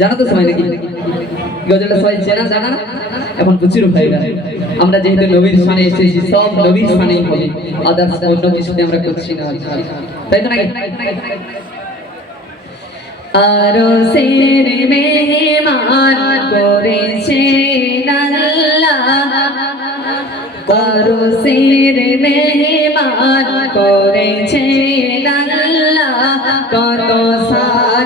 জানো তো সবাই নাকি গজলটা সবাই চেনা, জানা না? এখন প্রচুর ভাইরা আমরা যেহেতু নবীর স্থানে এসেছি, সব নবীর স্থানেই হবে। আদার্স অন্য কিছুতে আমরা করছি না। তাই তো নাকি? আরও সের মেহমান করেছেন আল্লাহ করো সের মেহমান কত সাত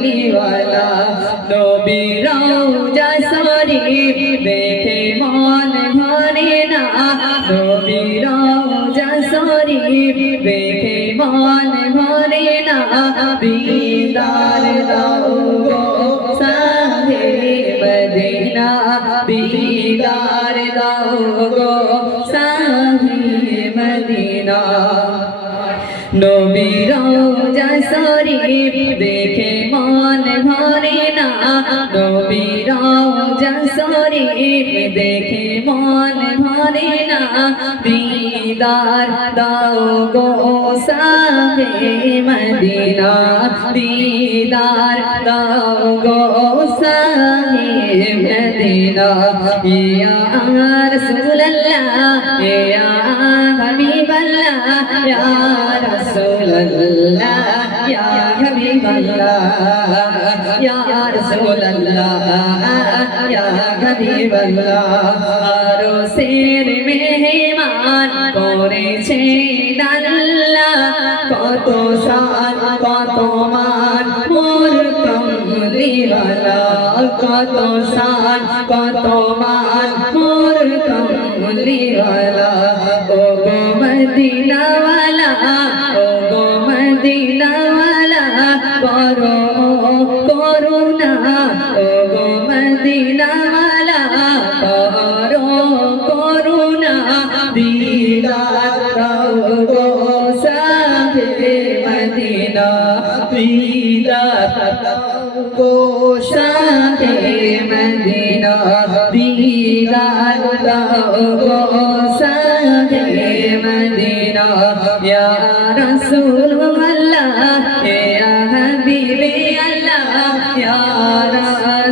কমলিওয়ালা নবী রওজা শরীফ দেখে মন ভরে না। নবী রওজা শরীফ দেখে মন ভরে না। দিদার দাও গো সাহে মদিনা দিদার দাও গো সাহে মদিনা নবী রওজা শরীফ দেখে দেখে মন ভরে না। দিদার দাও গো সাহে মদিনা। দিদার দাও গো সাহে মদিনা। ইয়া রাসূলুল্লাহ হাবিবাল্লাহ ইয়া রাসূলুল্লাহ ইয়া হাবিবাল্লাহ আরও সের মেহমান করেছেন আল্লাহ কত শান কত মান মোর কমলিওয়ালা কত শান কত মান মোর কমলিওয়ালা ও গো মদিনাওয়ালা মদিনাওয়ালা করো করুণা দাও গো সাহে মদিনা দাও গো সাহে মদিনা দাও গো সাহে মদিনা। ইয়া রাসূলুল্লাহ ইয়া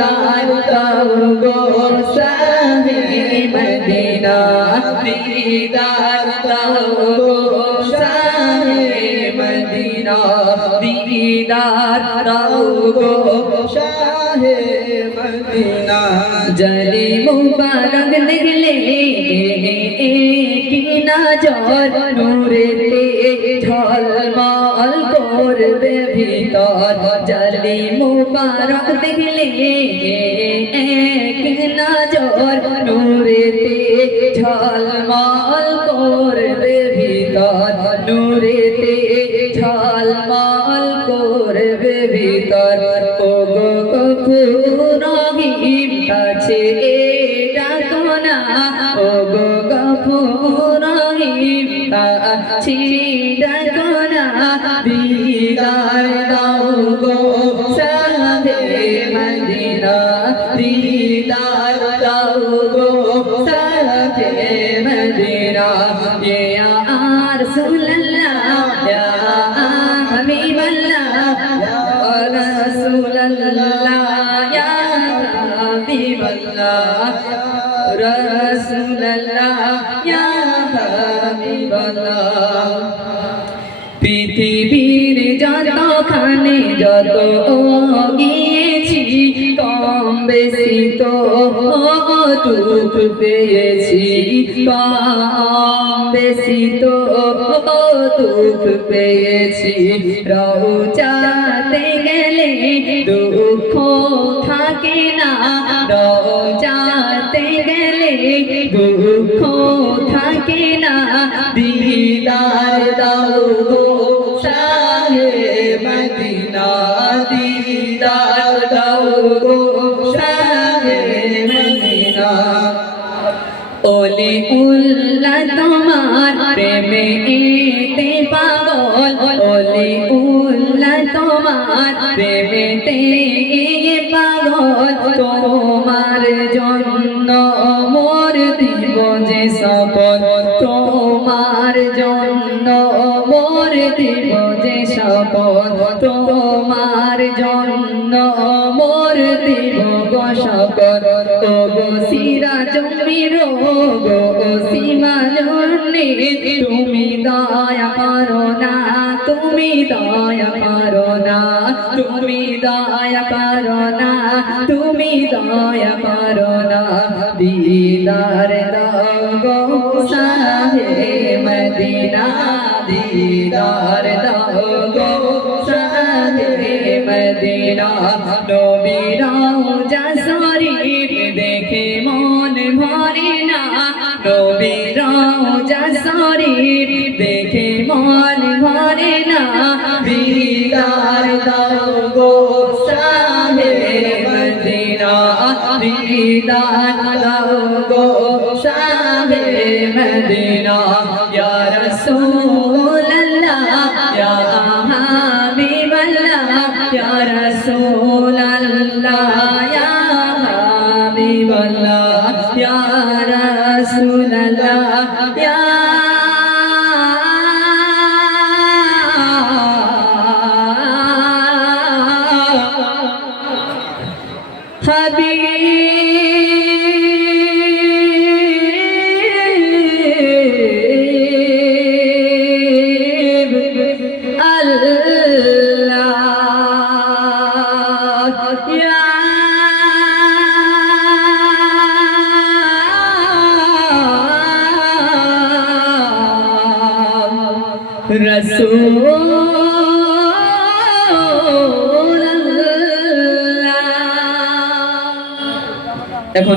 না দিদার গো সাহে মদিনা দিদার গো সাহে মদিনা দিদার শাহে মদিনা জলে মুবারক দেখলে কি নজর ঝলমল করবে ভিতর জলে মুবারক দেখলে এক নজর নূরেতে ঝলমল করবে ভিতর নূরেতে ঝলমল করবে ভিতর কাছে ডাকো না দিদার দাও হাবিবাল্লাহ পৃথিবীর যতখানে যত গিয়েছি, কম বেশি তো দুঃখ পেয়েছি। কম বেশি তো দুঃখ পেয়েছি। রোজাতে গেলে দুঃখ থাকে না। রোজাতে গেলে দুঃখ দিদার দাও গো শাহে মদিনা, দিদার দাও গো শাহে মদিনা তোমার প্রেমে এতে পাগল ওলে উল্লা তোমার প্রেমেতে পাগল। তোমার জন্য মোর দিব যে সকল তোমার জন্য মোর দিব যে সকল তোমার জন্য মোর দিব গো সকল ও গো সিরা জমির গো সীমা জন্যে তুমি দয়া করো না, তুমি দয়া করো না। তুমি দয়া করো না, তুমি দয়া করো না। দিদার দাও গো সাহে মদিনা, দিদার দাও গো সাহে মদিনা। নবীরাও যা শরীর দেখে মন ভরে না। নবীরাও যা শরীর দেখে ইয়া হাবিবাল্লাহ ইয়া রাসূলুল্লাহ ইয়া হাবিবাল্লাহ ইয়া রাসূলুল্লাহ ইয়া হাবিব রসূল